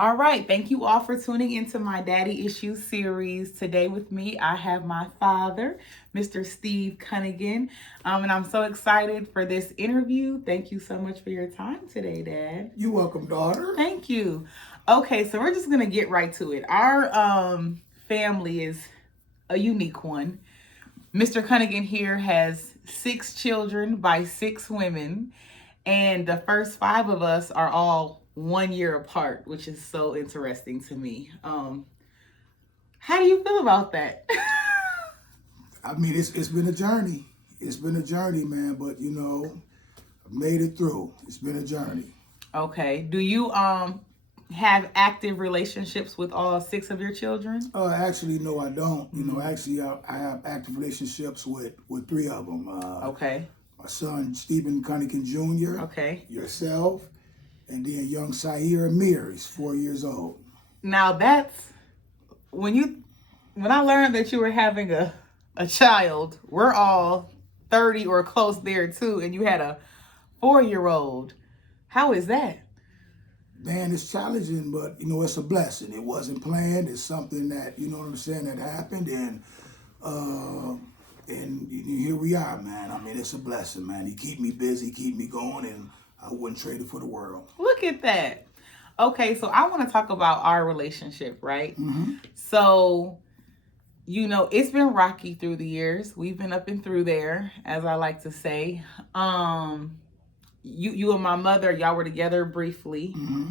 All right, thank you all for tuning into my Daddy Issues series. Today with me, I have my father, Mr. Steve Cunningham, and I'm so excited for this interview. Thank you so much for your time today, Dad. You're welcome, daughter. Thank you. Okay, so we're just gonna get right to it. Our family is a unique one. Mr. Cunningham here has 6 children by 6 women, and the first 5 of us are all 1 year apart, which is so interesting to me. How do you feel about that? I mean, it's been a journey. It's been a journey, man. But I've made it through. It's been a journey. Okay. Do you have active relationships with all 6 of your children? Actually, no, I don't. Actually, I have active relationships with 3 of them. Okay. My son, Stephen Cunningham Jr., Okay. yourself, and then young Sair Amir. He's 4 years old. Now that's when I learned that you were having a child, we're all 30 or close there too, and you had a 4-year-old. How is that? Man, it's challenging, but it's a blessing. It wasn't planned. It's something that that happened, and here we are, man. I mean, it's a blessing, man. He keep me busy, keep me going, and I wouldn't trade it for the world. Look at that. Okay, so I want to talk about our relationship, right? Mm-hmm. So, it's been rocky through the years. We've been up and through there, as I like to say. You and my mother, y'all were together briefly. Mm-hmm.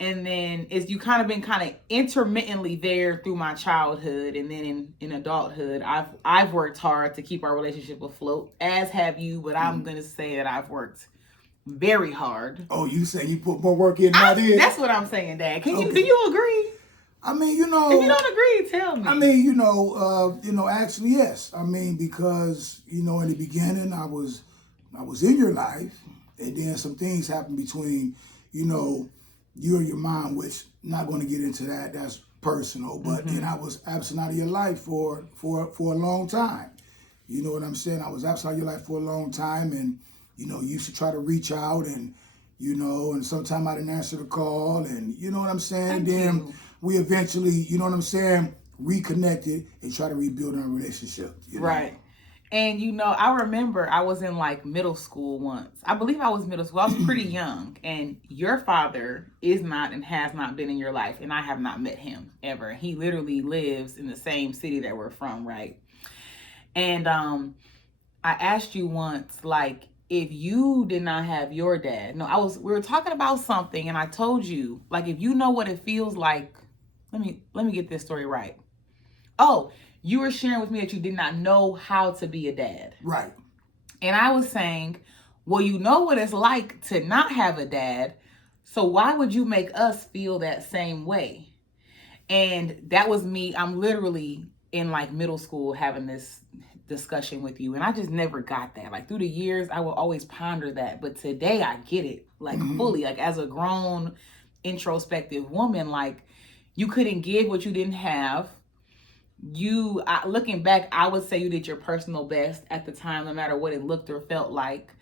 And then you kind of been kind of intermittently there through my childhood, and then in adulthood, I've worked hard to keep our relationship afloat, as have you. But I'm gonna say that I've worked very hard. Oh, you say you put more work in than I did? That's what I'm saying, Dad. Do you agree? I mean, If you don't agree, tell me. I mean, actually, yes. I mean, because in the beginning, I was in your life, and then some things happened between, you and your mom, which not going to get into that. That's personal. But then I was absent out of your life for a long time. You know what I'm saying? I was absent out of your life for a long time, and you used to try to reach out, and and sometimes I didn't answer the call, and you know what I'm saying. Then we eventually, reconnected and try to rebuild our relationship. Right. And I remember I was in like middle school once. I believe I was middle school. I was pretty young. And your father is not and has not been in your life. And I have not met him ever. He literally lives in the same city that we're from, right? And I asked you once, like, if you did not have your dad. No, we were talking about something, and I told you, like, if you know what it feels like, let me get this story right. Oh, you were sharing with me that you did not know how to be a dad. Right. And I was saying, well, you know what it's like to not have a dad, so why would you make us feel that same way? And that was me. I'm literally in like middle school having this discussion with you, and I just never got that. Like through the years, I will always ponder that, but today I get it, like fully, like as a grown, introspective woman. Like you couldn't give what you didn't have. Looking back, I would say you did your personal best at the time, no matter what it looked or felt like.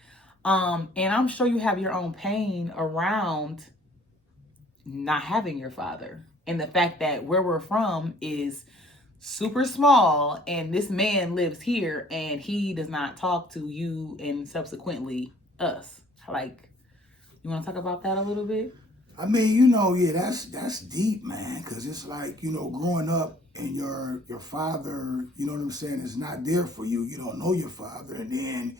And I'm sure you have your own pain around not having your father, and the fact that where we're from is super small, and this man lives here, and he does not talk to you and subsequently us. Like, you want to talk about that a little bit? I mean, that's deep, man, because it's like, growing up and your father, you know what I'm saying, is not there for you. You don't know your father, and then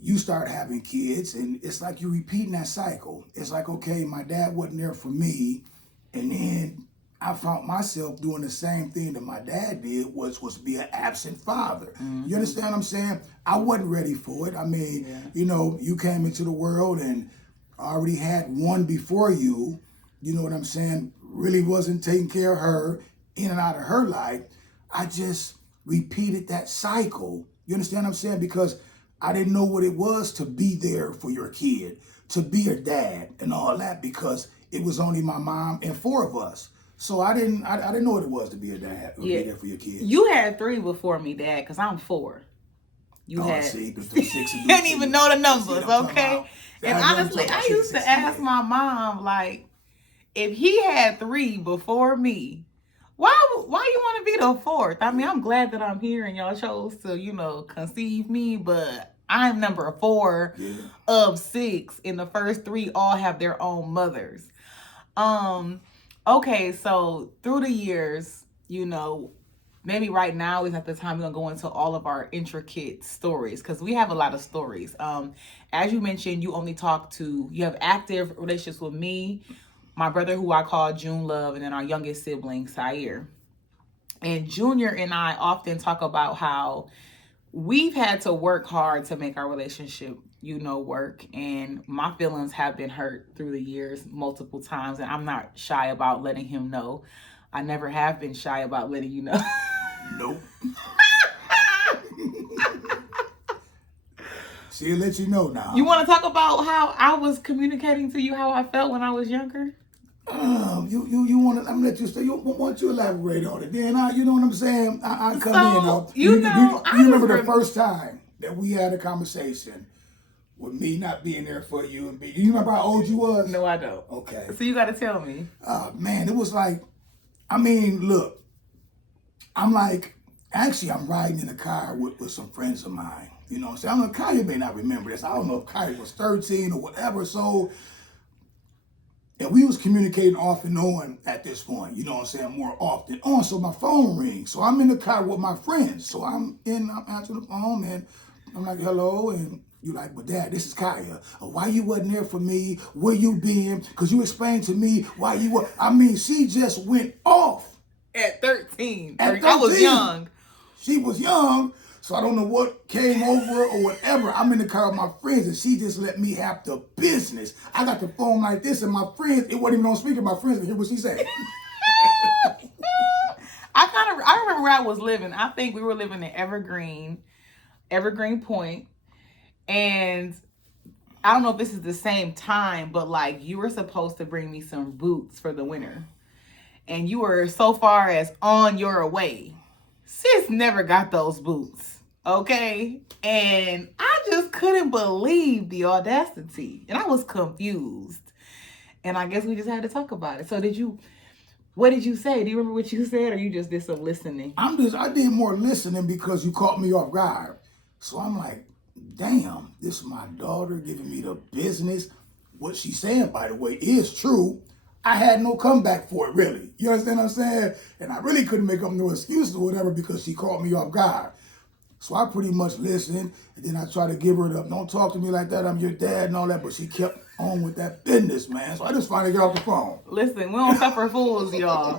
you start having kids, and it's like you're repeating that cycle. It's like, okay, my dad wasn't there for me, and then I found myself doing the same thing that my dad did, was to be an absent father. Mm-hmm. You understand what I'm saying? I wasn't ready for it. I mean, you came into the world and already had one before you, you know what I'm saying, really wasn't taking care of her, in and out of her life. I just repeated that cycle. You understand what I'm saying? Because I didn't know what it was to be there for your kid, to be a dad and all that, because it was only my mom and 4 of us. So I didn't know what it was to be a dad or be there for your kids. You had 3 before me, Dad, because I'm 4. You had. See, the 6 you didn't even know the numbers, okay? And honestly, I used to ask my mom, like, if he had 3 before me, why you want to be the 4th? I mean, I'm glad that I'm here and y'all chose to, conceive me, but I'm number 4 of 6, and the first 3 all have their own mothers. Okay, so through the years, maybe right now is at the time we're gonna go into all of our intricate stories because we have a lot of stories. As you mentioned, you have active relationships with me, my brother who I call June Love, and then our youngest sibling, Sair. And Junior and I often talk about how we've had to work hard to make our relationship, work. And my feelings have been hurt through the years multiple times. And I'm not shy about letting him know. I never have been shy about letting you know. Nope. She'll let you know now. You want to talk about how I was communicating to you how I felt when I was younger? You want to? I'm gonna let you stay. You want you elaborate on it? Then you know what I'm saying? I come in. You remember the first time that we had a conversation with me not being there for you and you remember how old you was? No, I don't. Okay. So you got to tell me. Man, it was like, look, I'm riding in a car with some friends of mine. You know what I'm saying? I don't know, Kaya may not remember this. I don't know if Kaya was 13 or whatever. So, and we was communicating off and on at this point, you know what I'm saying, more off than on. So my phone rings. So I'm in the car with my friends. So I'm answering the phone and I'm like, hello. And you're like, but Dad, this is Kaya. Why you wasn't there for me? Where you been? Because you explained to me why you were. She just went off. At 13. At 13. I was young. She was young. So I don't know what came over or whatever. I'm in the car with my friends and she just let me have the business. I got the phone like this and my friends, it wasn't even on speaker. My friends could hear what she said. I remember where I was living. I think we were living in Evergreen Point. And I don't know if this is the same time, but like you were supposed to bring me some boots for the winter. And you were so far as on your way. Sis never got those boots. Okay. And I just couldn't believe the audacity. And I was confused. And I guess we just had to talk about it. So what did you say? Do you remember what you said or you just did some listening? I did more listening because you caught me off guard. So I'm like, damn, this is my daughter giving me the business. What she's saying, by the way, is true. I had no comeback for it, really. You understand what I'm saying? And I really couldn't make up no excuses or whatever because she caught me off guard. So I pretty much listened, and then I tried to give her the, don't talk to me like that, I'm your dad and all that, but she kept on with that business, man. So I just finally got off the phone. Listen, we don't suffer fools, y'all.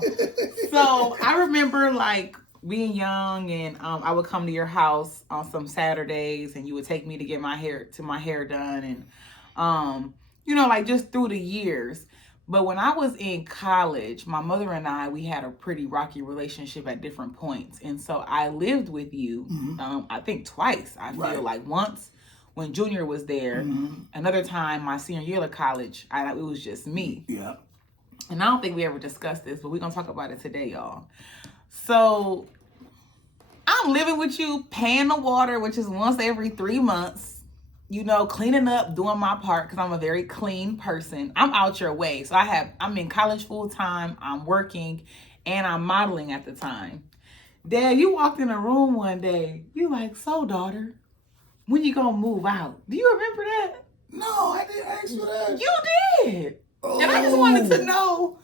So I remember like being young and I would come to your house on some Saturdays and you would take me to get my hair done and like just through the years. But when I was in college, my mother and we had a pretty rocky relationship at different points. And so I lived with you, I think twice. I feel like once when Junior was there, another time my senior year of college, it was just me. Yeah. And I don't think we ever discussed this, but we're going to talk about it today, y'all. So I'm living with you, paying the water, which is once every 3 months. Cleaning up, doing my part because I'm a very clean person. I'm out your way. So I'm in college full time, I'm working, and I'm modeling at the time. Dad, you walked in a room one day. You like, so daughter, when you gonna move out? Do you remember that? No, I didn't ask you that. You did. Oh. And I just wanted to know.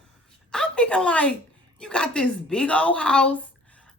I'm thinking like, you got this big old house.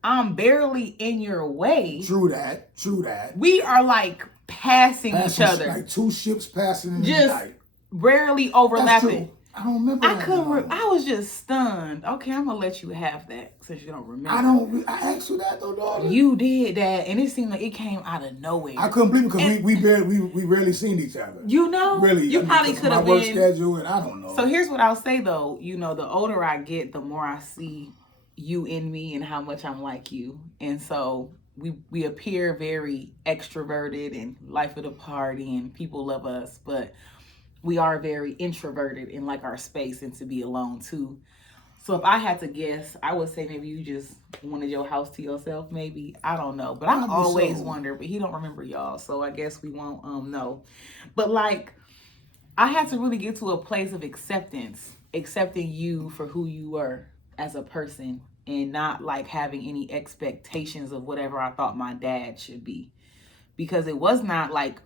I'm barely in your way. True that. We are like passing each other. Like 2 ships passing in the night. Rarely overlapping. I don't remember that. I was just stunned. Okay, I'm going to let you have that since you don't remember. I asked you that though, daughter. You did that, and it seemed like it came out of nowhere. I couldn't believe it because we rarely seen each other. Really, you probably could have been. My work schedule, and I don't know. So here's what I'll say though. The older I get, the more I see you in me and how much I'm like you. And so we appear very extroverted and life of the party and people love us, but we are very introverted in like our space and to be alone too. So if I had to guess, I would say maybe you just wanted your house to yourself, maybe. I don't know. But I always wonder, but he don't remember y'all. So I guess we won't know. But like I had to really get to a place of acceptance accepting you for who you were as a person and not like having any expectations of whatever I thought my dad should be. Because it was not like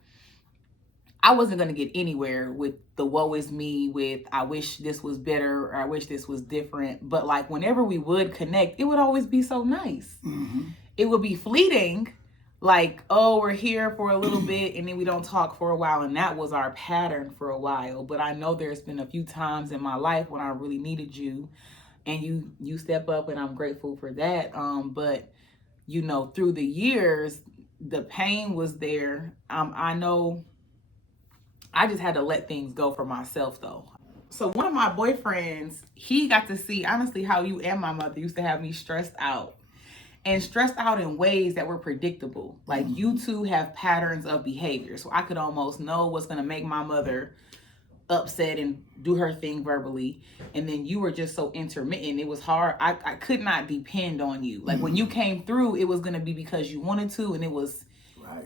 I wasn't going to get anywhere with the woe is me, with I wish this was better or I wish this was different. But like whenever we would connect, it would always be so nice. Mm-hmm. It would be fleeting, like, oh, we're here for a little bit and then we don't talk for a while. And that was our pattern for a while. But I know there's been a few times in my life when I really needed you and you step up, and I'm grateful for that. But you know, through the years, the pain was there. I know I just had to let things go for myself though. So one of my boyfriends, he got to see honestly how you and my mother used to have me stressed out. And stressed out in ways that were predictable. Like you two have patterns of behavior. So I could almost know what's going to make my mother upset and do her thing verbally. And then you were just so intermittent. It was hard. I could not depend on you. Like when you came through, it was going to be because you wanted to, and it was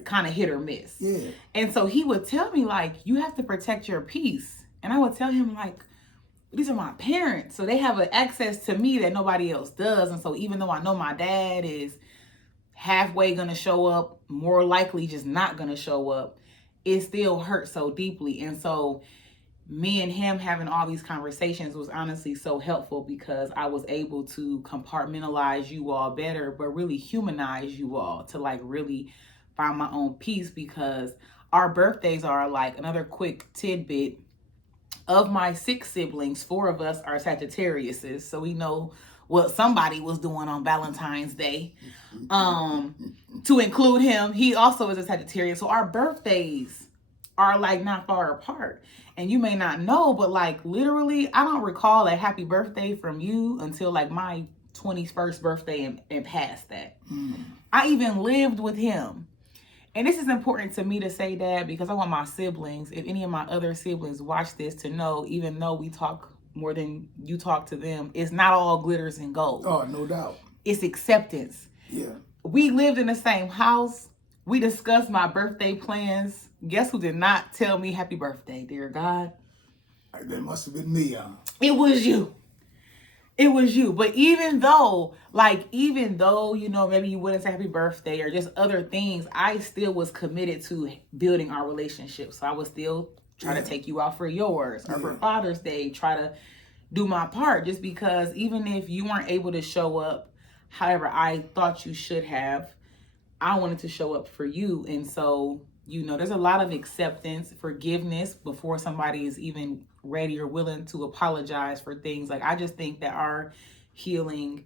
kind of hit or miss. Yeah. And so he would tell me like, you have to protect your peace. And I would tell him like, these are my parents, so they have an access to me that nobody else does. And so even though I know my dad is halfway gonna show up, more likely just not gonna show up, it still hurts so deeply. And so me and him having all these conversations was honestly so helpful because I was able to compartmentalize you all better, but really humanize you all to like really find my own peace. Because our birthdays are like another quick tidbit. Of my 6 siblings, 4 of us are Sagittariuses, so we know what somebody was doing on Valentine's Day. To include him, he also is a Sagittarius, so our birthdays are like not far apart. And you may not know, but like literally, I don't recall a happy birthday from you until like my 21st birthday and past that. I even lived with him. And this is important to me to say that because I want my siblings, if any of my other siblings watch this, to know, even though we talk more than you talk to them, it's not all glitters and gold. Oh, no doubt. It's acceptance. Yeah. We lived in the same house. We discussed my birthday plans. Guess who did not tell me happy birthday, dear God? That must have been me, huh? It was you. It was you. But even though, you know, maybe you wouldn't say happy birthday or just other things, I still was committed to building our relationship. So I would still try to take you out for yours or for Father's Day, try to do my part, just because even if you weren't able to show up however I thought you should have, I wanted to show up for you. And so, you know, there's a lot of acceptance, forgiveness before somebody is even ready or willing to apologize for things. Like, I just think that our healing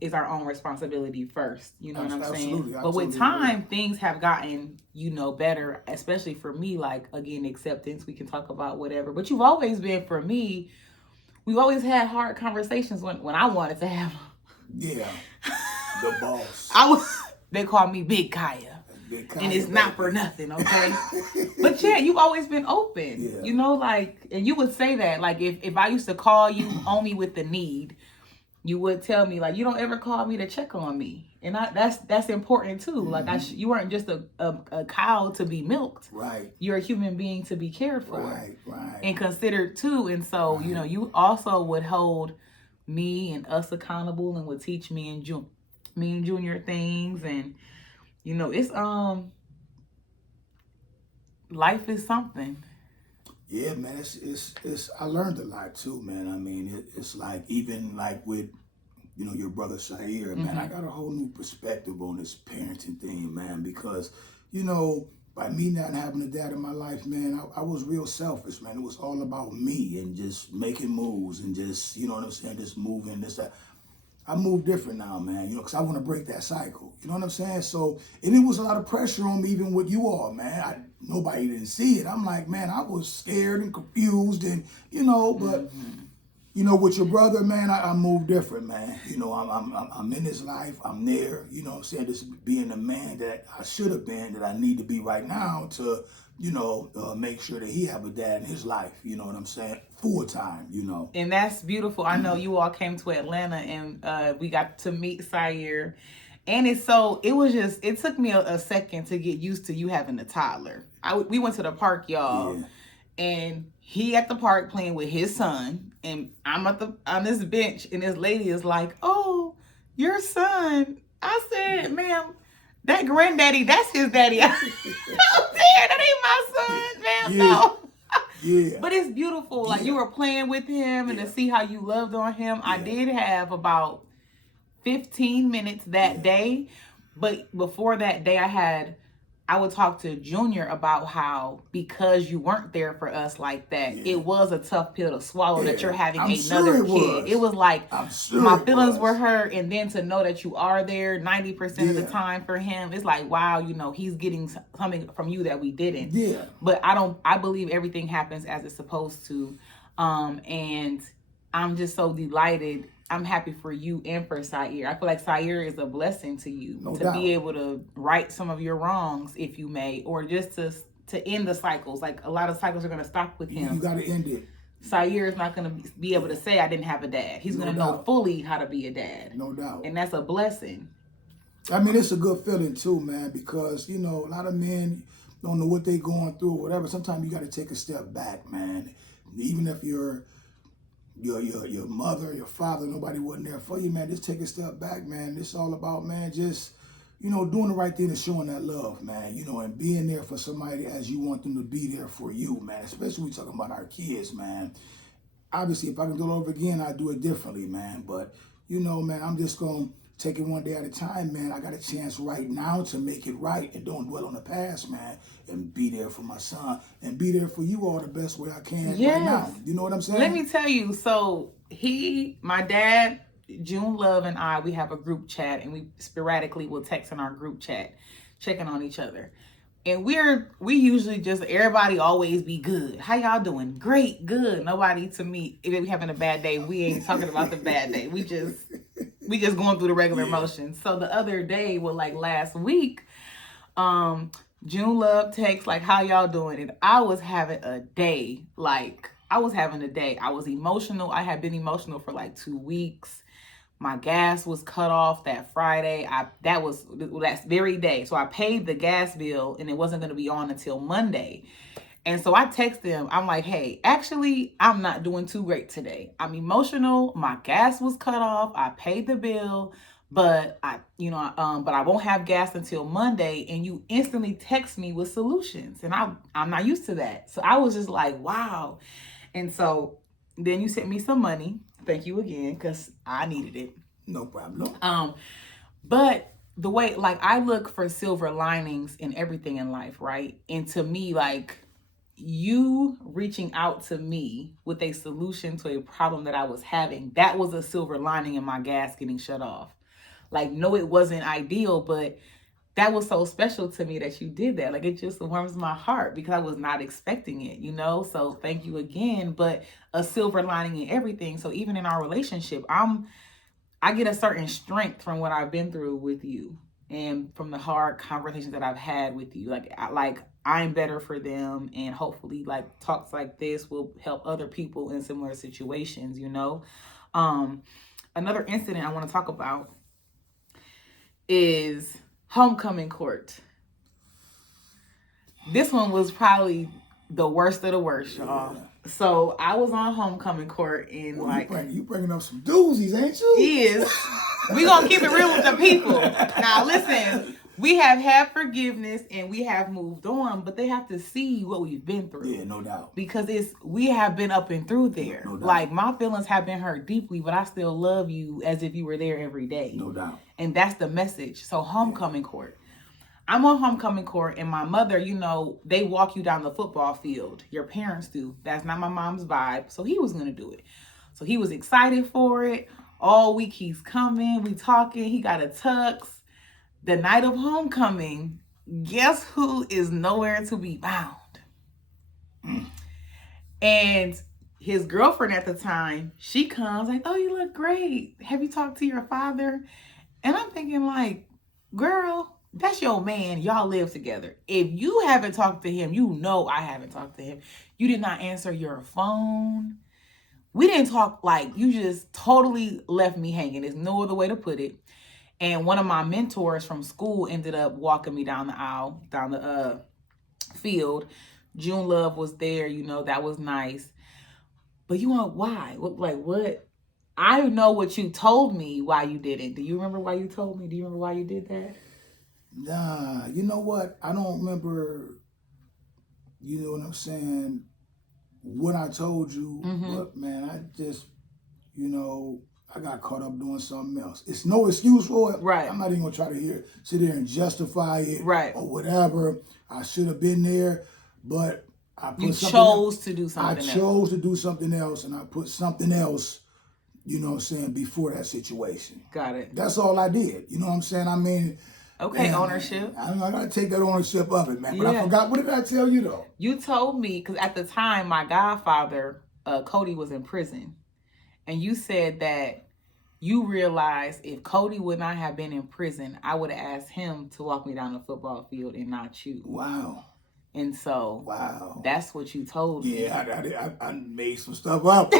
is our own responsibility first. You know what I'm saying? But with time, things have gotten, you know, better, especially for me. Like, again, acceptance, we can talk about whatever. But you've always been, for me, we've always had hard conversations when I wanted to have them. Yeah, the boss. They call me Big Kaya. And it's not for nothing, okay? But yeah, you've always been open. Yeah. You know, like, and you would say that, like, if I used to call you only with the need, you would tell me, like, you don't ever call me to check on me. And that's important too. Like, you weren't just a cow to be milked. Right. You're a human being to be cared for. Right. And considered too. And so, you know, you also would hold me and us accountable and would teach me and Junior things. And you know, it's life is something. Yeah, man, it's I learned a lot too, man. I mean, it's like, even like with, you know, your brother Shahir, man, I got a whole new perspective on this parenting thing, man, because, you know, by me not having a dad in my life, man, I was real selfish, man. It was all about me and just making moves and just, you know what I'm saying, just moving this, that. I move different now, man, you know, because I want to break that cycle. You know what I'm saying? So, and it was a lot of pressure on me, even with you all, man. Nobody didn't see it. I'm like, man, I was scared and confused and, you know, but, you know, with your brother, man, I move different, man. You know, I'm in his life. I'm there, you know what I'm saying? Just being the man that I should have been, that I need to be right now to, you know, make sure that he have a dad in his life, you know what I'm saying? Full time, you know. And that's beautiful. I know you all came to Atlanta and we got to meet Sayer. And it took me a second to get used to you having a toddler. We went to the park, y'all. Yeah. And he at the park playing with his son. And I'm on this bench, and this lady is like, "Oh, your son." I said, "Ma'am, that granddaddy, that's his daddy." I'm there. That ain't my son, ma'am. Yeah. No. Yeah. But it's beautiful. Like, you were playing with him, and to see how you loved on him. I did have about 15 minutes that day. But before that day, I would talk to Junior about how, because you weren't there for us like that, it was a tough pill to swallow that you're having another kid. It was like, my feelings were hurt, and then to know that you are there 90% of the time for him, it's like, wow, you know, he's getting something from you that we didn't. Yeah. But I believe everything happens as it's supposed to. And I'm just so delighted. I'm happy for you and for Sair. I feel like Sair is a blessing to you, be able to right some of your wrongs, if you may, or just to end the cycles. Like, a lot of cycles are going to stop with him. You got to end it. Sair is not going to be able to say, I didn't have a dad. He's going to know fully how to be a dad. No doubt. And that's a blessing. I mean, it's a good feeling too, man, because, you know, a lot of men don't know what they're going through or whatever. Sometimes you got to take a step back, man. Even if your mother, your father, nobody wasn't there for you, man, just take a step back, man. It's all about, man, just, you know, doing the right thing and showing that love, man, you know, and being there for somebody as you want them to be there for you, man, especially when we're talking about our kids, man. Obviously, if I can do it over again, I'd do it differently, man. But, you know, man, I'm just going to take it one day at a time, man. I got a chance right now to make it right and don't dwell on the past, man, and be there for my son and be there for you all the best way I can right now. You know what I'm saying? Let me tell you. So my dad, June Love, and I, we have a group chat, and we sporadically will text in our group chat, checking on each other. And we usually just, everybody always be good. How y'all doing? Great, good. Nobody, to me, if we having a bad day, we ain't talking about the bad day. We just going through the regular motions. So the other day, well, like last week, June Love texts like, how y'all doing? And I was having a day. I was emotional. I had been emotional for like 2 weeks. My gas was cut off that Friday. That very day. So I paid the gas bill, and it wasn't going to be on until Monday. And so I texted him. I'm like, hey, actually, I'm not doing too great today. I'm emotional. My gas was cut off. I paid the bill, but I won't have gas until Monday. And you instantly text me with solutions, and I'm not used to that. So I was just like, wow. And so then you sent me some money. Thank you again, because I needed it. No problem. But the way, like, I look for silver linings in everything in life, right? And to me, like, you reaching out to me with a solution to a problem that I was having, that was a silver lining in my gas getting shut off. Like, no, it wasn't ideal, but that was so special to me that you did that. Like, it just warms my heart because I was not expecting it, you know? So thank you again. But a silver lining in everything. So even in our relationship, I get a certain strength from what I've been through with you and from the hard conversations that I've had with you. Like I'm better for them, and hopefully, like, talks like this will help other people in similar situations, you know? Another incident I want to talk about is homecoming court. This one was probably the worst of the worst, y'all. So I was on homecoming court, and you bringing up some doozies, ain't you? Is we gonna keep it real with the people. Now listen, we have had forgiveness and we have moved on, but they have to see what we've been through. Yeah, no doubt. Because we have been up and through there. No doubt. Like, my feelings have been hurt deeply, but I still love you as if you were there every day. No doubt. And that's the message. So homecoming court. I'm on homecoming court, and my mother, you know, they walk you down the football field. Your parents do. That's not my mom's vibe. So he was going to do it. So he was excited for it. All week he's coming. We talking. He got a tux. The night of homecoming, guess who is nowhere to be found? And his girlfriend at the time, she comes like, oh, you look great. Have you talked to your father? And I'm thinking, like, girl, that's your man. Y'all live together. If you haven't talked to him, you know I haven't talked to him. You did not answer your phone. We didn't talk. Like, you just totally left me hanging. There's no other way to put it. And one of my mentors from school ended up walking me down the aisle, down the field. June Love was there, you know, that was nice. But you want why? What? I know what you told me why you did it. Do you remember why you told me? Do you remember why you did that? Nah, you know what? I don't remember, you know what I'm saying, what I told you, but man, I just, you know, I got caught up doing something else. It's no excuse for it. Right. I'm not even gonna try to sit there and justify it right. or whatever. I should have been there, but I put you something chose to do something I else. chose to do something else, and I put something else, you know what I'm saying, before that situation. Got it. That's all I did. You know what I'm saying? I mean, okay, man, ownership. I gotta take that ownership of it, man. But I forgot. What did I tell you though? You told me, because at the time my godfather, Cody, was in prison, and you said that you realized if Cody would not have been in prison, I would have asked him to walk me down the football field and not you. Wow. And so, wow, that's what you told me. Yeah, I made some stuff up.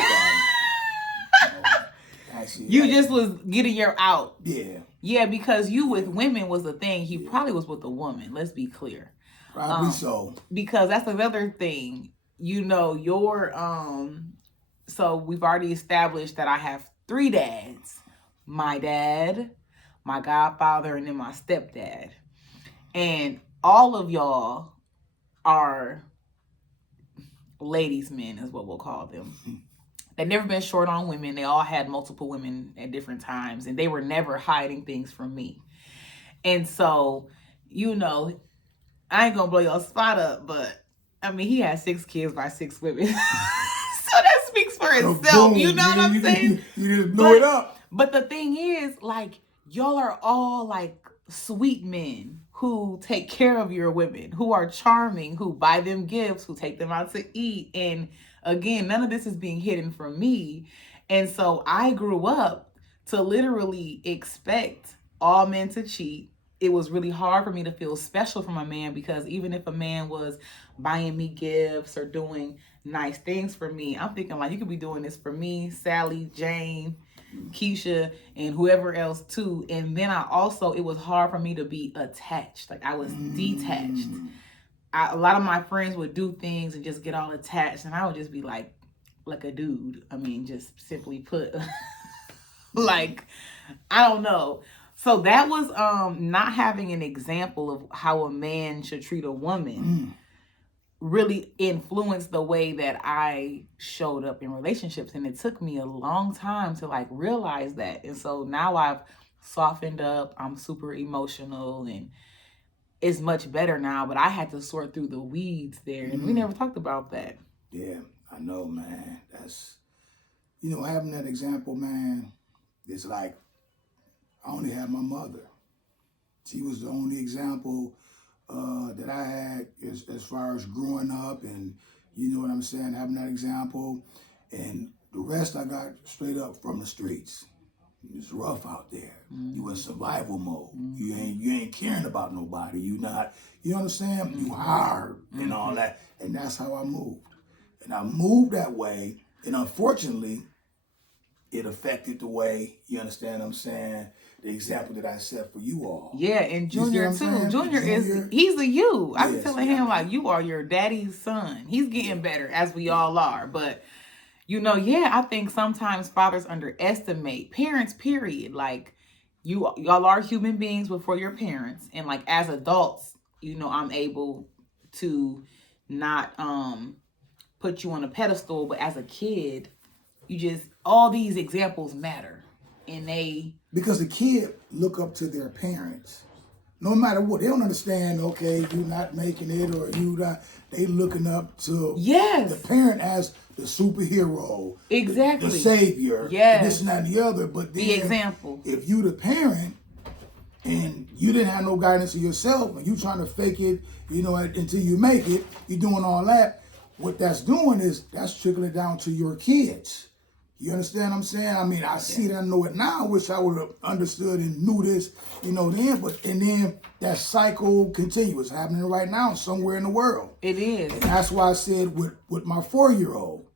You just was getting your out. Yeah. Yeah, because you with women was the thing. He probably was with a woman. Let's be clear. Probably so. Because that's another thing. You know, so we've already established that I have 3 dads. My dad, my godfather, and then my stepdad. And all of y'all are ladies' men is what we'll call them. They've never been short on women. They all had multiple women at different times, and they were never hiding things from me. And so, you know, I ain't gonna blow your spot up, but I mean, he had 6 kids by 6 women. So that speaks for itself. You know what I'm saying? You just blew it up. But the thing is, like, y'all are all like sweet men who take care of your women, who are charming, who buy them gifts, who take them out to eat. And again, none of this is being hidden from me. And so I grew up to literally expect all men to cheat. It was really hard for me to feel special from a man, because even if a man was buying me gifts or doing nice things for me, I'm thinking like, you could be doing this for me, Sally, Jane, Keisha, and whoever else too. And then it was hard for me to be attached. Like, I was detached. A lot of my friends would do things and just get all attached, and I would just be like a dude. I mean, just simply put. Like, I don't know. So that was not having an example of how a man should treat a woman really influenced the way that I showed up in relationships. And it took me a long time to like realize that. And so now I've softened up. I'm super emotional, and it's much better now, but I had to sort through the weeds there, and we never talked about that. Yeah, I know, man. That's, you know, having that example, man, it's like, I only had my mother. She was the only example that I had as far as growing up, and you know what I'm saying, having that example. And the rest I got straight up from the streets. It's rough out there. You in survival mode. You ain't caring about nobody. You not, you know what I'm saying? You hard and all that. And that's how I moved. And I moved that way, and unfortunately, it affected the way, you understand what I'm saying, the example that I set for you all. Yeah, and Junior too. Junior he's a you. I was telling him, like, you are your daddy's son. He's getting better, as we all are. But, you know, I think sometimes fathers underestimate parents, period. Like, y'all are human beings before your parents. And, like, as adults, you know, I'm able to not put you on a pedestal. But as a kid, all these examples matter. And because the kid look up to their parents, no matter what. They don't understand, okay, you not making it, or you not. They looking up to the parent as the superhero, exactly, the savior, this and that and the other. But then, the example. If you the parent and you didn't have no guidance of yourself, and you trying to fake it, you know, until you make it, you doing all that. What that's doing is that's trickling down to your kids. You understand what I'm saying? I mean, I see it, I know it now. I wish I would have understood and knew this, you know, then. And then that cycle continues, happening right now somewhere in the world. It is. And that's why I said with my 4-year-old,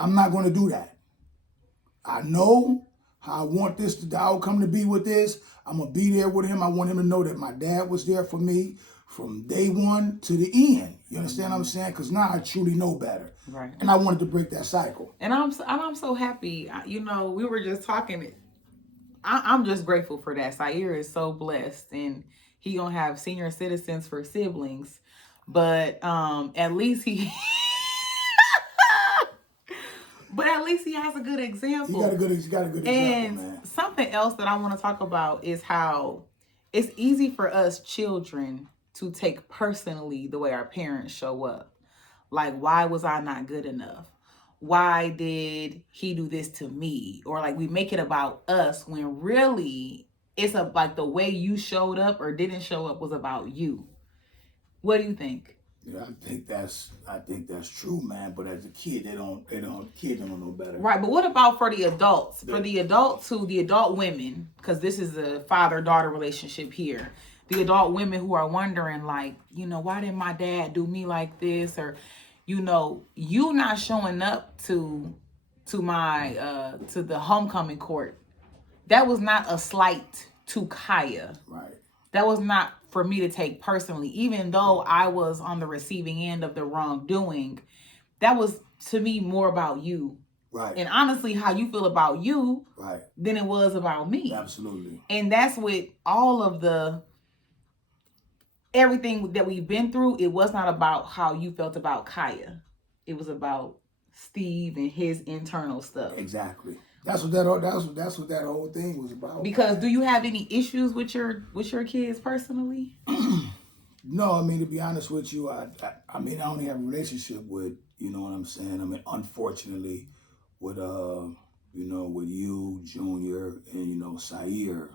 I'm not going to do that. I know how I want the outcome to be with this. I'm going to be there with him. I want him to know that my dad was there for me from day one to the end. You understand what I'm saying? Because now I truly know better. Right. And I wanted to break that cycle. And I'm so happy. You know, we were just talking. I'm just grateful for that. Sair is so blessed, and he gonna have senior citizens for siblings. But at least he but at least he has a good example. He got a good example, and man. Something else that I want to talk about is how it's easy for us children to take personally the way our parents show up. Like, why was I not good enough? Why did he do this to me? Or like we make it about us when really it's like the way you showed up or didn't show up was about you. What do you think? Yeah, I think that's true, man. But as a kid, kids don't know better. Right, but what about for the adults? For the adults the adult women, because this is a father-daughter relationship here. The adult women who are wondering, like, you know, why didn't my dad do me like this? Or, you know, you not showing up to the homecoming court. That was not a slight to Kaya. Right. That was not for me to take personally, even though I was on the receiving end of the wrongdoing. That was to me more about you. Right. And honestly, how you feel about you, right, than it was about me. Absolutely. And that's with all of everything that we've been through. It was not about how you felt about Kaya. It was about Steve and his internal stuff. Exactly. That's what that whole thing was about. Because do you have any issues with your kids personally? No, I mean, to be honest with you, I mean, I only have a relationship with, you know what I'm saying? I mean, unfortunately, with with you, Junior, and Sair,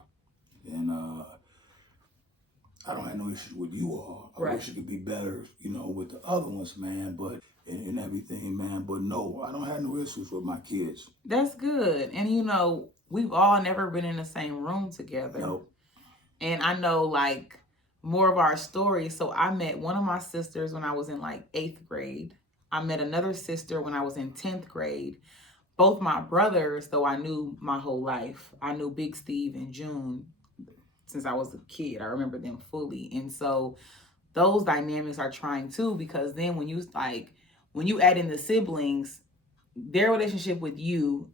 and I don't have no issues with you all. I wish it could be better, with the other ones, man. But and everything, man. But no, I don't have no issues with my kids. That's good. And we've all never been in the same room together. Nope. And I know like more of our stories. So I met one of my sisters when I was in like 8th grade. I met another sister when I was in 10th grade. Both my brothers, though I knew my whole life. I knew Big Steve and June since I was a kid. I remember them fully. And so those dynamics are trying too, because then when you add in the siblings, their relationship with you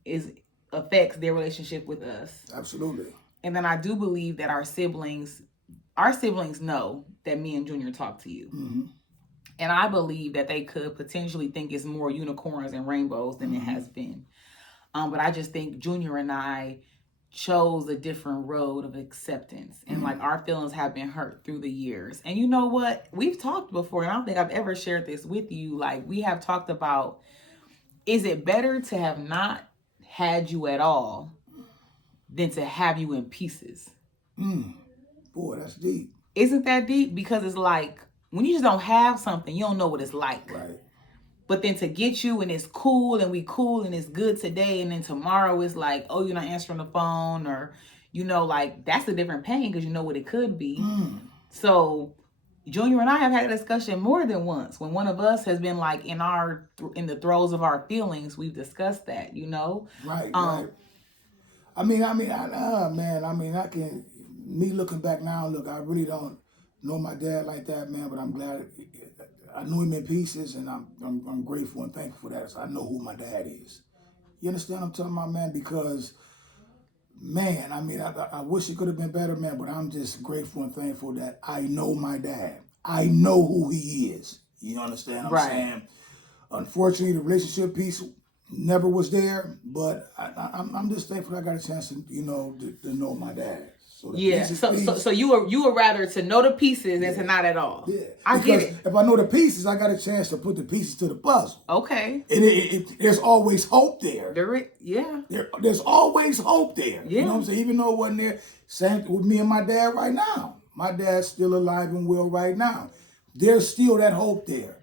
affects their relationship with us. Absolutely. And then I do believe that our siblings know that me and Junior talk to you. Mm-hmm. And I believe that they could potentially think it's more unicorns and rainbows than it has been. But I just think Junior and I chose a different road of acceptance. And like our feelings have been hurt through the years. And you know what? We've talked before, and I don't think I've ever shared this with you. Like we have talked about, is it better to have not had you at all than to have you in pieces? Boy, that's deep. Isn't that deep? Because it's like, when you just don't have something, you don't know what it's like. Right. But then to get you and it's cool and we cool and it's good today, and then tomorrow it's like, oh, you're not answering the phone, or, like that's a different pain because you know what it could be. So Junior and I have had a discussion more than once. When one of us has been like in the throes of our feelings, we've discussed that, Right, right. I mean, man, I can, me looking back now, look, I really don't know my dad like that, man, but I'm glad I knew him in pieces, and I'm grateful and thankful for that. So I know who my dad is. You understand what I'm talking about, man? Because, man, I mean, I wish it could have been better, man, but I'm just grateful and thankful that I know my dad. I know who he is. You understand what I'm saying? Unfortunately, the relationship piece never was there, but I'm just thankful I got a chance to, to know my dad. So so you were rather to know the pieces than to not at all. Yeah, I get it. If I know the pieces, I got a chance to put the pieces to the puzzle. Okay. And there's always hope there. There's always hope there. Yeah. You know what I'm saying? Even though it wasn't there, same with me and my dad right now. My dad's still alive and well right now. There's still that hope there.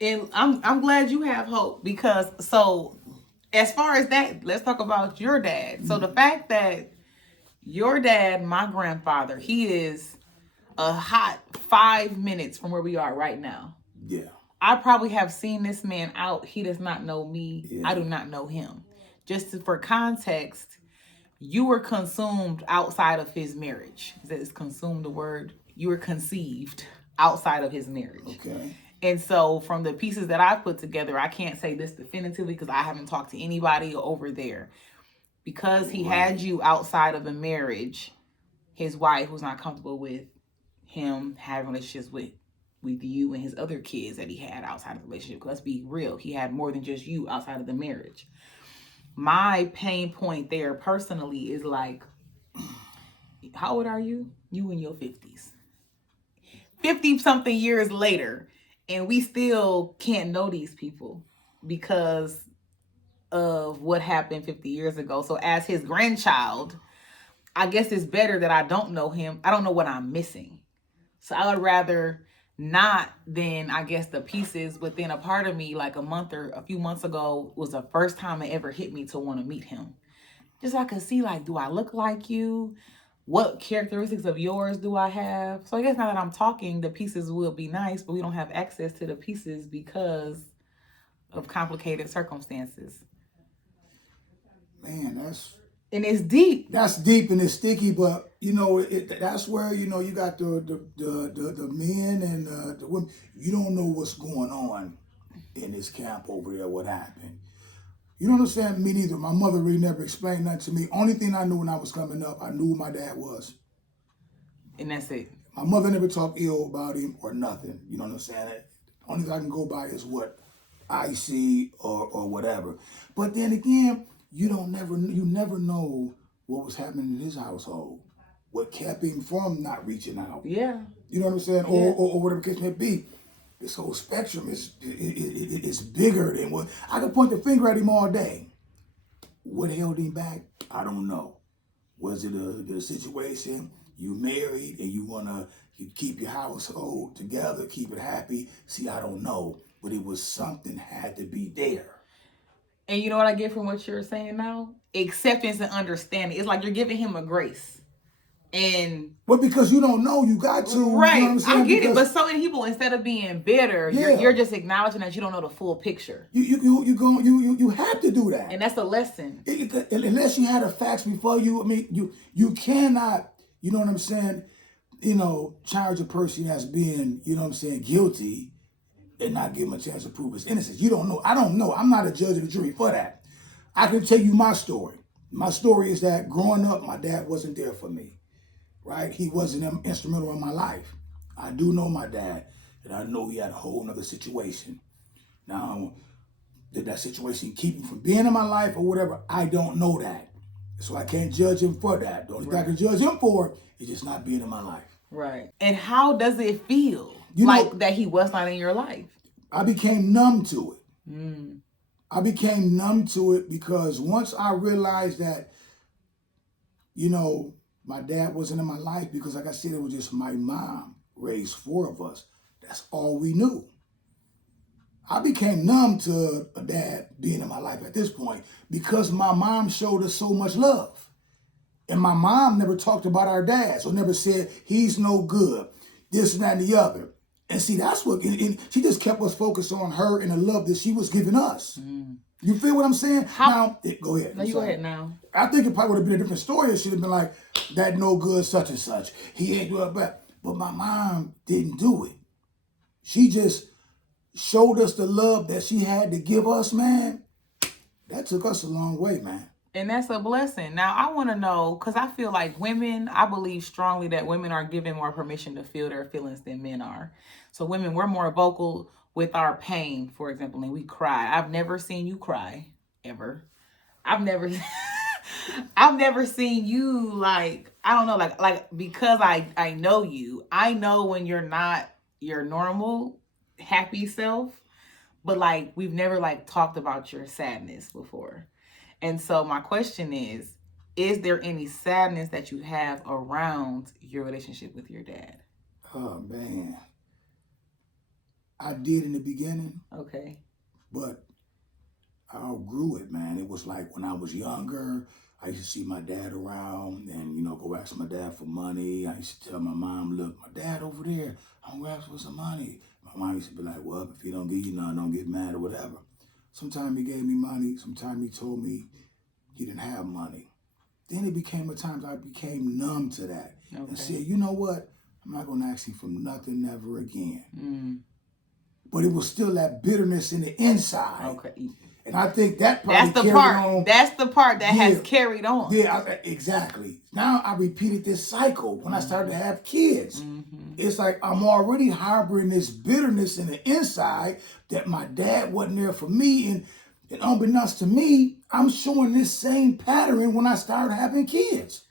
And I'm glad you have hope, because so as far as that, let's talk about your dad. So the fact that your dad, my grandfather, he is a hot 5 minutes from where we are right now. Yeah. I probably have seen this man out. He does not know me. Yeah. I do not know him. For context, you were consumed outside of his marriage. Is consumed the word? you were conceived outside of his marriage. Okay. And so from the pieces that I put together, I can't say this definitively because I haven't talked to anybody over there. Because he had you outside of a marriage, his wife was not comfortable with him having relationships with you and his other kids that he had outside of the relationship. Let's be real. He had more than just you outside of the marriage. My pain point there personally is like, how old are you? You in your 50s. 50 something years later, and we still can't know these people because of what happened 50 years ago. So as his grandchild, I guess it's better that I don't know him. I don't know what I'm missing. So I would rather not than, I guess, the pieces within a part of me, like a few months ago was the first time it ever hit me to want to meet him. Just so I could see, like, do I look like you? What characteristics of yours do I have? So I guess now that I'm talking, the pieces will be nice, but we don't have access to the pieces because of complicated circumstances. Man, and it's deep. That's deep and it's sticky, but you know, that's where you got the men and the women. You don't know what's going on in this camp over there. What happened? You don't understand me neither. My mother really never explained nothing to me. Only thing I knew when I was coming up, I knew who my dad was. And that's it. My mother never talked ill about him or nothing. You know what I'm saying? Only thing I can go by is what I see or whatever. But then again, you never know what was happening in his household. What kept him from not reaching out. Yeah. You know what I'm saying? Yeah. Or whatever the case may be. This whole spectrum is bigger than what I could point the finger at him all day. What held him back? I don't know. Was it the situation? You married and you wanna keep your household together, keep it happy? See, I don't know, but it was something had to be there. And you know what I get from what you're saying now? Acceptance and understanding. It's like you're giving him a grace. And well, because you don't know, you got to. Right. You know what I'm saying? I get it. But so many people, instead of being bitter, you're just acknowledging that you don't know the full picture. You have to do that. And that's a lesson. Unless you had the facts before you, I mean, you cannot, you know what I'm saying, charge a person as being, you know what I'm saying, guilty and not give him a chance to prove his innocence. You don't know. I don't know. I'm not a judge of the jury for that. I can tell you my story. My story is that growing up, my dad wasn't there for me. Right? He wasn't instrumental in my life. I do know my dad, and I know he had a whole nother situation. Now, did that situation keep him from being in my life or whatever? I don't know that. So I can't judge him for that. The only thing I can judge him for is just not being in my life. Right. And how does it feel that he was not in your life? I became numb to it. I became numb to it because once I realized that, my dad wasn't in my life because, like I said, it was just my mom raised 4 of us. That's all we knew. I became numb to a dad being in my life at this point because my mom showed us so much love. And my mom never talked about our dad, so never said, he's no good, this and that and the other. And see, that's what, and she just kept us focused on her and the love that she was giving us. You feel what I'm saying? Now, go ahead. No, you go ahead now. I think it probably would have been a different story. It should have been like, that no good such and such. He ain't doing that. But my mom didn't do it. She just showed us the love that she had to give us, man. That took us a long way, man. And that's a blessing. Now, I want to know, because I feel like women, I believe strongly that women are given more permission to feel their feelings than men are. So women, we're more vocal with our pain, for example, and we cry. I've never seen you cry, ever. I've never seen you like, I don't know, like because I know you. I know when you're not your normal, happy self, but like we've never like talked about your sadness before. And so my question is there any sadness that you have around your relationship with your dad? Oh, man. I did in the beginning. Okay. But I outgrew it, man. It was like when I was younger, I used to see my dad around and, go ask my dad for money. I used to tell my mom, look, my dad over there, I'm going to ask for some money. My mom used to be like, well, if he don't give you none, don't get mad or whatever. Sometimes he gave me money. Sometimes he told me he didn't have money. Then it became a time I became numb to that. Okay. And said, you know what? I'm not going to ask him for nothing ever again. Mm. But it was still that bitterness in the inside. Okay. And I think that probably carried on. That's the part that has carried on. Yeah, exactly. Now I repeated this cycle when I started to have kids. Mm-hmm. It's like I'm already harboring this bitterness in the inside that my dad wasn't there for me. And unbeknownst to me, I'm showing this same pattern when I started having kids.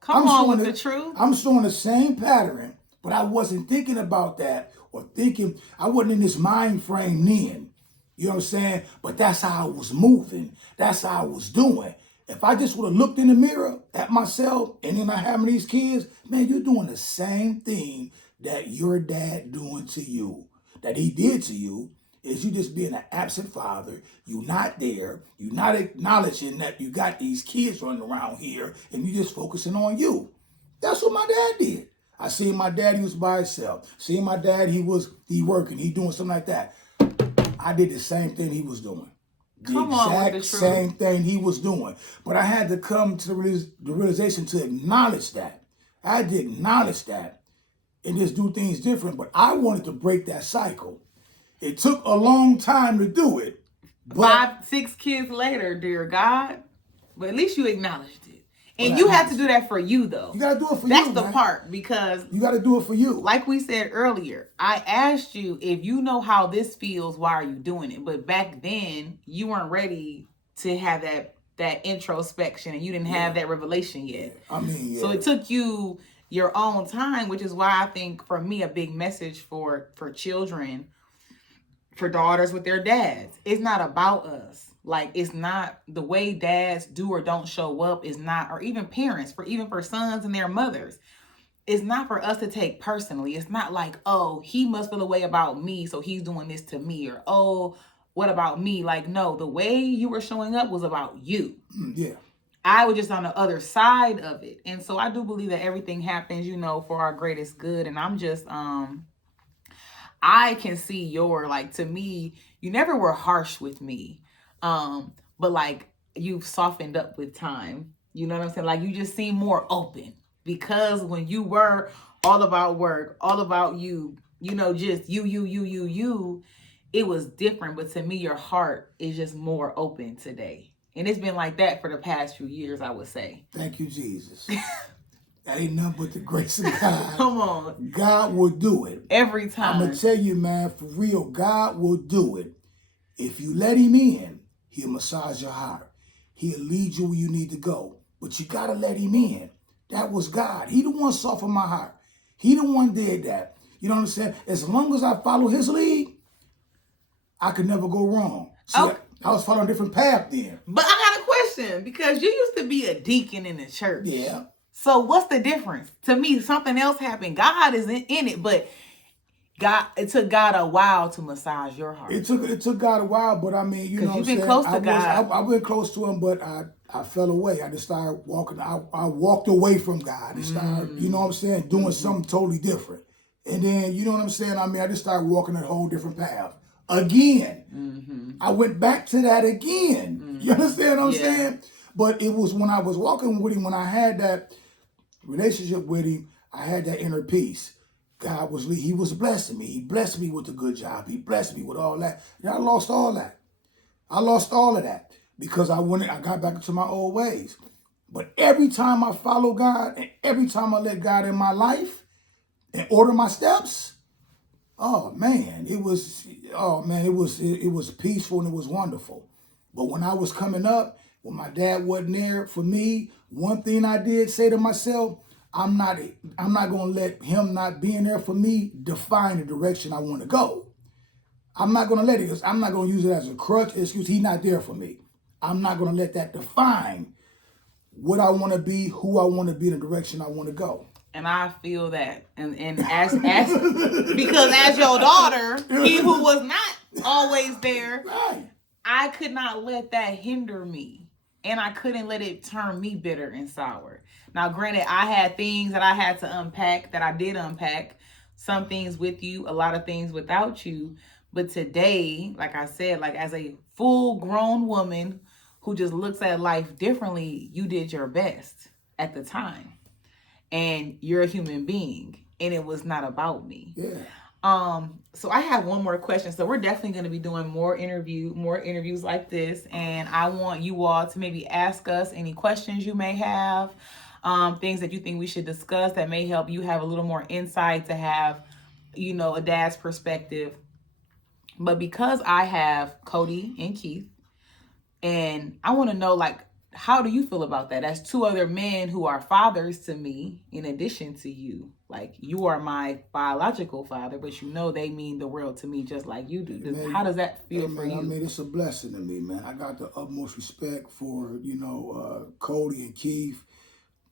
Come on with the truth. I'm showing the same pattern, but I wasn't thinking about that or thinking, I wasn't in this mind frame then. You know what I'm saying? But that's how I was moving. That's how I was doing. If I just would have looked in the mirror at myself and then I having these kids, man, you're doing the same thing that your dad doing to you, that he did to you, is you just being an absent father. You're not there. You're not acknowledging that you got these kids running around here and you just focusing on you. That's what my dad did. I seen my dad, he was by himself. Seeing my dad, he working, he doing something like that. I did the same thing he was doing. The exact same thing he was doing. But I had to come to the realization to acknowledge that. I had to acknowledge that and just do things different. But I wanted to break that cycle. It took a long time to do it. 5, 6 kids later, dear God. But at least you acknowledged it. And you have to do that for you, though. You got to do it for you. That's the part, because you got to do it for you. Like we said earlier, I asked you, if you know how this feels, why are you doing it? But back then, you weren't ready to have that introspection, and you didn't have that revelation yet. I mean, So it took you your own time, which is why I think, for me, a big message for children, for daughters with their dads, it's not about us. Like, it's not the way dads do or don't show up is not, or even parents, even for sons and their mothers, it's not for us to take personally. It's not like, oh, he must feel a way about me, so he's doing this to me, or, oh, what about me? Like, no, the way you were showing up was about you. Yeah. I was just on the other side of it. And so I do believe that everything happens, for our greatest good. And I'm just, I can see to me, you never were harsh with me. But like, you've softened up with time. You know what I'm saying? Like, you just seem more open, because when you were all about work, all about you, just you, it was different. But to me, your heart is just more open today. And it's been like that for the past few years, I would say. Thank you, Jesus. That ain't nothing but the grace of God. Come on. God will do it. Every time. I'm going to tell you, man, for real, God will do it. If you let him in, he'll massage your heart. He'll lead you where you need to go. But you got to let him in. That was God. He the one softened my heart. He the one did that. You know what I'm saying? As long as I follow his lead, I could never go wrong. See, okay. I was following a different path then. But I got a question, because you used to be a deacon in the church. Yeah. So what's the difference? To me, something else happened. God is in it, but it took God a while to massage your heart. It took God a while, but I mean, you know what I'm saying? You've been close to God. I've been close to him, but I fell away. I just started walking. I walked away from God and started, you know what I'm saying, doing something totally different. And then, you know what I'm saying? I mean, I just started walking a whole different path. Again. I went back to that again. You understand what I'm saying? But it was when I was walking with him, when I had that relationship with him, I had that inner peace. He was blessing me. He blessed me with a good job. He blessed me with all that. And I lost all that. I lost all of that because I got back into my old ways. But every time I follow God and every time I let God in my life and order my steps, it was peaceful and it was wonderful. But when I was coming up, when my dad wasn't there for me, one thing I did say to myself, I'm not going to let him not being there for me define the direction I want to go. I'm not going to let it. I'm not going to use it as a crutch, excuse. He's not there for me. I'm not going to let that define what I want to be, who I want to be, the direction I want to go. And I feel that, and as because as your daughter, he who was not always there, right. I could not let that hinder me, and I couldn't let it turn me bitter and sour. Now, granted, I had things that I had to unpack, that I did unpack, some things with you, a lot of things without you. But today, like I said, like as a full-grown woman who just looks at life differently, you did your best at the time. And you're a human being. and it was not about me. Yeah. So I have one more question. So we're definitely going to be doing more interviews like this, and I want you all to maybe ask us any questions you may have, things that you think we should discuss that may help you have a little more insight to have, a dad's perspective. But because I have Cody and Keith, and I want to know, like, how do you feel about that? That's two other men who are fathers to me, in addition to you. Like, you are my biological father, but they mean the world to me just like you do. Man, how does that feel for you? I mean, it's a blessing to me, man. I got the utmost respect for, Cody and Keith.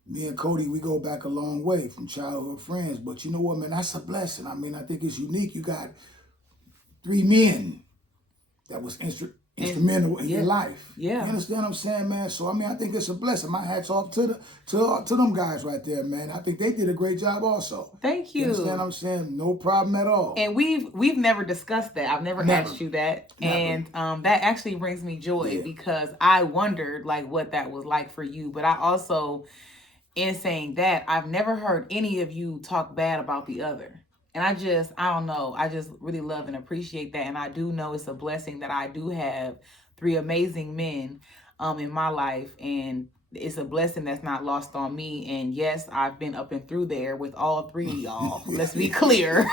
Me and Cody, we go back a long way from childhood friends. But you know what, man? That's a blessing. I mean, I think it's unique. You got 3 men that was instrumental in your life. Yeah. You understand what I'm saying, man? So, I mean, I think it's a blessing. My hat's off to them guys right there, man. I think they did a great job also. Thank you. You understand what I'm saying? No problem at all. And we've never discussed that. I've never asked you that. Never. And that actually brings me joy because I wondered, like, what that was like for you. But I also, in saying that, I've never heard any of you talk bad about the other. And I don't know. I just really love and appreciate that. And I do know it's a blessing that I do have 3 amazing men in my life. And it's a blessing that's not lost on me. And yes, I've been up and through there with all 3 of y'all. Let's be clear.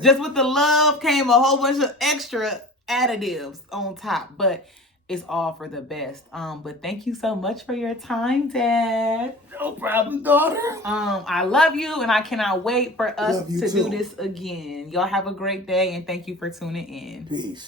Just with the love came a whole bunch of extra additives on top. But it's all for the best. But thank you so much for your time, Dad. No problem, daughter. I love you, and I cannot wait for us to do this again. Y'all have a great day, and thank you for tuning in. Peace.